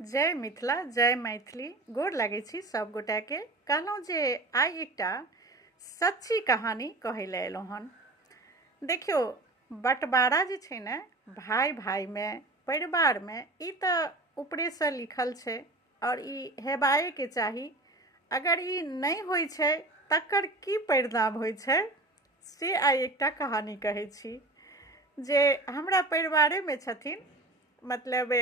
जय मिथिला जय मैथिली गोर लागै छी सब गोटा के। कहलहुँ जे आइ एकटा सच्ची कहानी कहै लए एलहुँ हन। देखियो, बँटवारा जे छै ने, भाई भाईमे, परिवारमे, ई तऽ ऊपरेसँ लिखल छै और ई हेबाएके चाही। अगर ई नहि होइ छै तकर की परिणाम होइ छै से आइ एकटा कहानी कहै छी। जे हमरा परिवारेमे छथिन, मतलब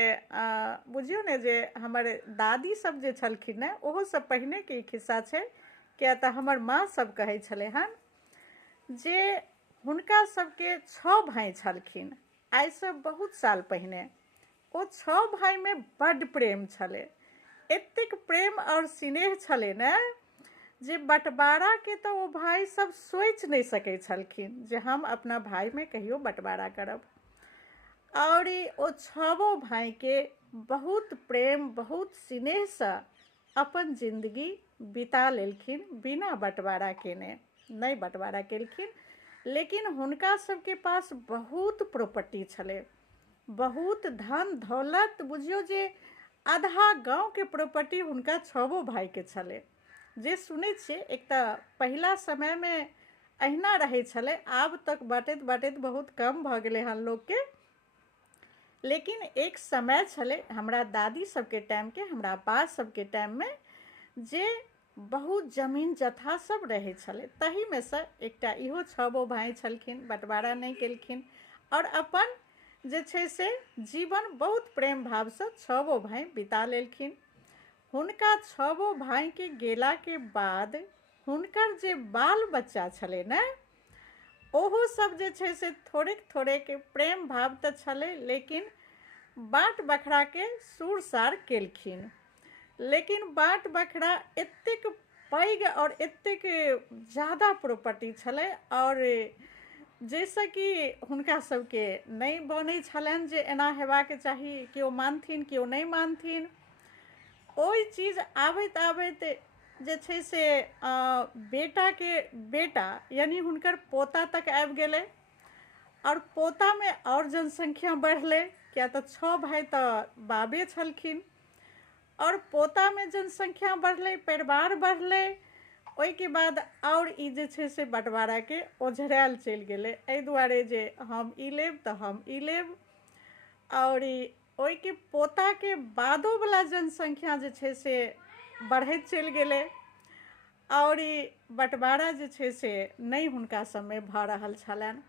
बुझियौ ने जे हमर दादी सब जे छलखिन ने, ओहोसँ पहिनेके ई खिस्सा छै। किया तऽ हमर माँ सब कहै छलै हन जे हुनका सबके 6 भाई छलखिन। आइसँ बहुत साल पहिने ओ 6 भाईमे बड्ड प्रेम छलै। एतेक प्रेम और स्नेह छलै ने जे बँटवाराके तऽ ओ भाई सब सोचि नहि सकै छलखिन जे हम अपना भाईमे कहियो बँटवारा करब। और ओ 6 भाईके बहुत प्रेम बहुत स्नेहसँ अपन जिंदगी बिता लेलखिन बिना बँटवारा केने। नहीं बँटवारा केलखिन, लेकिन हुनका सबके पास बहुत प्रॉपर्टी छलै, बहुत धन दौलत। बुझियौ जे आधा गाँवके प्रॉपर्टी हुनका 6 भाईके छलै। जे सुनै छियै, एक तऽ पहिला समयमे अहिना रहै छलै, आब तक बाँटैत बाँटैत बहुत कम भऽ गेलै हन लोकके। लेकिन एक समय छलै हमरा दादी सबके टाइमके, हमरा बा सबके टाइममे, जे बहुत जमीन जथा सब रहै छलै। तहीमे सँ एकटा इहो 6 भाई छलखिन, बँटवारा नहि केलखिन और अपन जे छै से जीवन बहुत प्रेम भावसँ 6 भाई बिता लेलखिन। हुनका 6 भाईके गेलाके बाद हुनकर जे बाल बच्चा छलै ने, ओहो सब जे छै से थोड़ेक थोड़ेक प्रेम भाव तऽ छलै, लेकिन बाँट बखराके सूर सार केलखिन। लेकिन बाँट बखरा एतेक पैघ और एतेक ज़्यादा प्रॉपर्टी छलै, और जाहिसँ कि हुनका सबके नहि बनै छलनि जे एना हेबाक चाही। केओ मानथिन केओ नहि मानथिन। ओहि चीज आबैत आबैत जे छै से बेटाके बेटा यानी हुनकर पोता तक आबि गेलै, और पोतामे और जनसंख्या बढ़लै। किया तऽ 6 भाई तऽ बाबे छलखिन, और पोतामे जनसंख्या बढ़लै, परिवार बढ़लै। ओहिके बाद और ई जे छै से बँटवाराके ओझरायल चलि गेलै, एहि दुआरे जे हम ई लेब तऽ हम ई लेब। और ओहिके पोताके बादोवला जनसंख्या जे छै से बढ़ैत चलि गेलै, और बँटवारा जे छै से नहि हुनका सबमे भऽ रहल छलनि।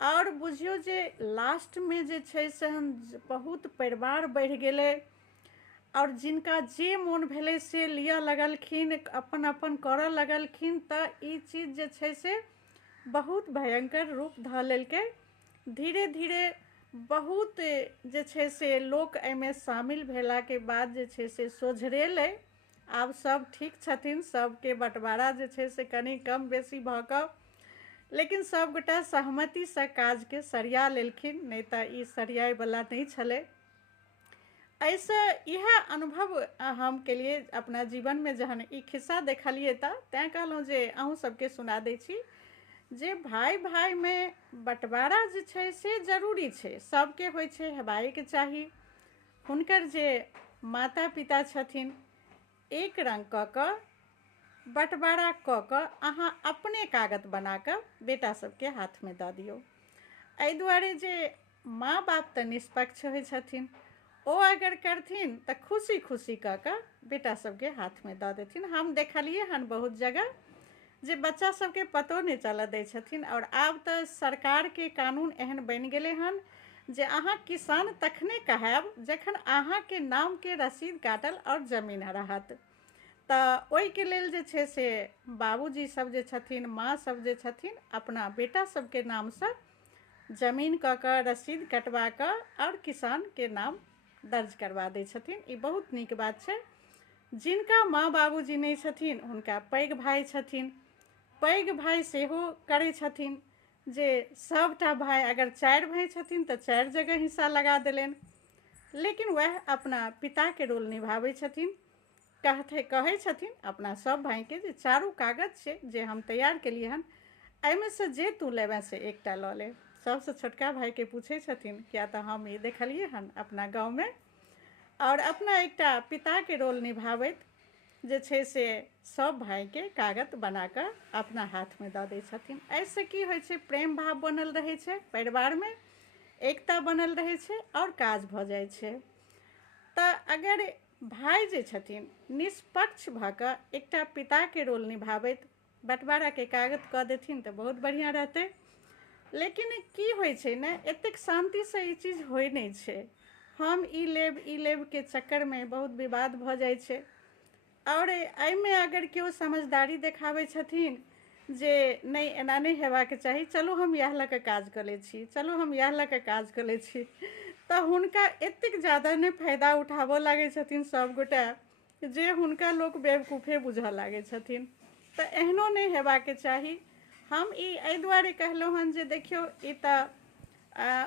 और बुझियौ जे लास्टमे जे छै से हम बहुत परिवार बढ़ि गेलै, और जिनका जे मोन भेलै से लिअ लगलखिन, अपन अपन करऽ लगलखिन। तऽ ई चीज जे छै से बहुत भयंकर रूप धऽ लेलकै। धीरे धीरे बहुत जे छै से लोक एहिमे शामिल भेलाके बाद जे छै से सोझरेलै। आब सब ठीक छथिन, सबके बँटवारा जे छै से कनि कम बेसी भऽ कऽ, लेकिन सबगोटा सहमतिसँ काजके सरिया लेलखिन, नहि तऽ ई सरियाइवला नहि छलै। एहिसँ इएह अनुभव हम केलिए अपना जीवनमे। जहन ई खिस्सा देखलिए तऽ तैँ कहलहुँ जे अहूँ सबके सुना दै छी जे भाई भाईमे बँटवारा जे छै से जरूरी छै, सबके होइ छै, हेबाएके चाही। हुनकर जे माता पिता छथिन, एक रङ्ग कऽ कऽ बँटवारा कऽ कऽ अहाँ अपने कागज बना कऽ बेटा सबके हाथमे दऽ दियौ। एहि दुआरे जे माँ बाप तऽ निष्पक्ष होइ छथिन, ओ अगर करथिन तऽ खुशी खुशी कऽ कऽ बेटा सबके हाथमे दऽ देथिन। हम देखलिए हन बहुत जगह जे बच्चा सबके पतो नहि चलऽ दै छथिन। और आब तऽ सरकारके कानून एहन बनि गेलै हन जे अहाँ किसान तखने कहायब जखन अहाँके नामके रसीद काटल और जमीन रहत। तऽ ओहिके लेल जे छै से बाबूजी सब जे छथिन, माँ सब जे छथिन, अपना बेटा सबके नामसँ जमीन कऽ कऽ रसीद कटवा कऽ और किसानके नाम दर्ज करवा दै छथिन। ई बहुत नीक बात छै। जिनका माँ बाबूजी नहि छथिन, हुनका पैघ भाई छथिन, पैघ भाई सेहो करै छथिन जे सबटा भाई, अगर 4 भाई छथिन तऽ 4 जगह हिस्सा लगा देलनि। लेकिन वह अपना पिताके रोल निभाबै छथिन। कहै छथिन अपना सब भाईके जे 4 कागज छै जे हम तैयार केलिए हन, एहिमे से जे तू लेबे से एकटा लऽ ले। सबसँ छोटका भाईके पूछै छथिन, किया तऽ हम ई देखलिए हन अपना गाँवमे। और अपना एकटा पिता के रोल निभावैत जे छै से सब भाई के कागज बनाकर अपना हाथ में दऽ दै छथिन। एहिसँ की होइ छै, प्रेम भाव बनल रहै छै, परिवार में एकता बनल रहै छै और काज भऽ जाइ छै। तऽ अगर भाई जे छथिन निष्पक्ष भऽ कऽ एकटा पिता के रोल निभावैत बंटवारा के कागज कऽ देथिन तऽ बहुत बढ़िया रहतै। लेकिन की होइ छै ने, एतेक शांति से ई चीज होइ नहीं छै। हम ई लेब के चक्कर में बहुत विवाद भऽ जाइ छै। और एहिमे अगर केओ समझदारी देखाबै छथिन जे नहीं एना नहीं हेबाक चाही, चलू हम इएह लऽ कऽ काज कऽ लै छी, चलू हम इएह लऽ कऽ काज कऽ लै छी, तऽ हुनका एतेक ज़्यादा ने फायदा उठाबऽ लागै छथिन सब गोटा जे हुनका लोक बेवकूफे बुझऽ लागै छथिन। तऽ एहनो नहीं हेबाक चाही। हम ई एहि दुआरे कहलहुँ हन जे देखियौ ई तऽ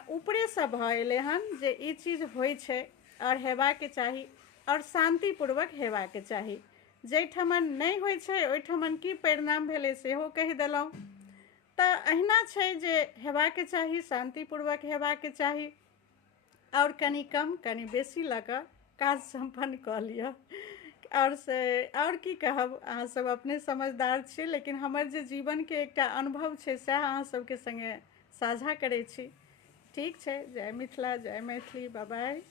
ऊपरेसँ भऽ एलै हन जे ई चीज होइ छै और हेबाक चाही और शांतिपूर्वक हेबाक चाही। जाहिठमन नहीं होइ छै ओहिठमन की परिणाम भेलै सेहो कहि देलहुँ। तऽ अहिना छै जे हेबाक चाही, शांतिपूर्वक हेबाक चाही और कनि कम कनि बेसी लऽ कऽ काज सम्पन्न कऽ लिअ। और की कहब, अहाँ सब अपने समझदार छी, लेकिन हमर जे जीवन के एकटा अनुभव छै सएह अहाँ सबके संगे साझा करै छी। ठीक छै, जय मिथिला, जय मैथिली, बाय बाय।